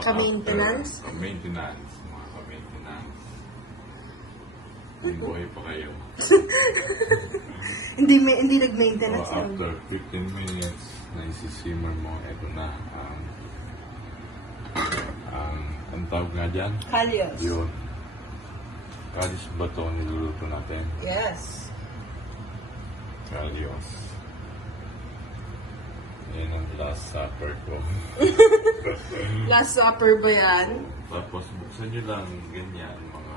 Ka-maintenance? Ka-maintenance. Mga ka-maintenance. Buhay pa kayo. Hindi nag-maintenance. So, after 15 minutes na isi-simmer mo, ito na ang tawag nga dyan? Kalyos. Yun. Kalis ba ito niluluto natin? Yes. Kalyos. Yan ang last supper ko. Last supper ba yan? Tapos buksan nyo lang ganyan mga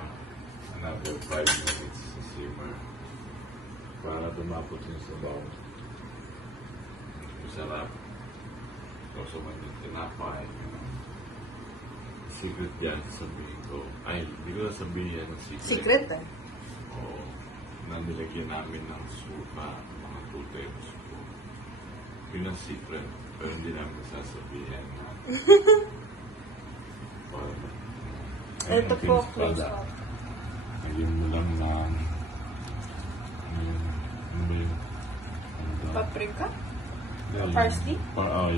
another 5 minutes sa simmer para dumapot yung sabaw. Masarap. Tapos man yung tinapay. Secret yan, sabihin ko. Ay, hindi ko na sabihin ang secret. Secret eh. Oo. Na nilagyan namin ng suka, mga 2 tablespoon. Yun ang secret. Pero hindi namin sasabihin na. Ito po, close up. Ayun mo lang ng ano ba yun? Paprika? Yun. Parsley?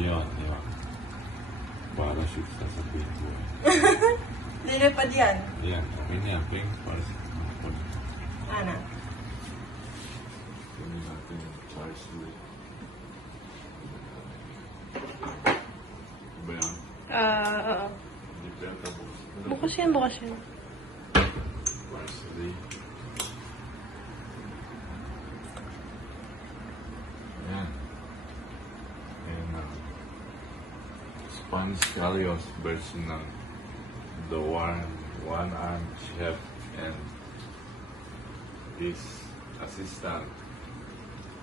Yun. Para siya sasabihin ko. Lilipad yan. Yan, okay na yan. Pink parsley. Ana. Kunin natin yung parsley. Ano ba yan? Oo. Hindi pa yan tapos. Bukas yan. Parsley. Ayan. Ayan na. Spanish Kalyos version ng the one-armed chef and his assistant.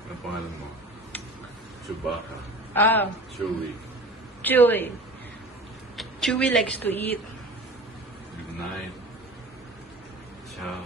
Ano pangalan mo? Chewbacca. Chewie. Chewy. Chewy likes to eat. Good night. Ciao.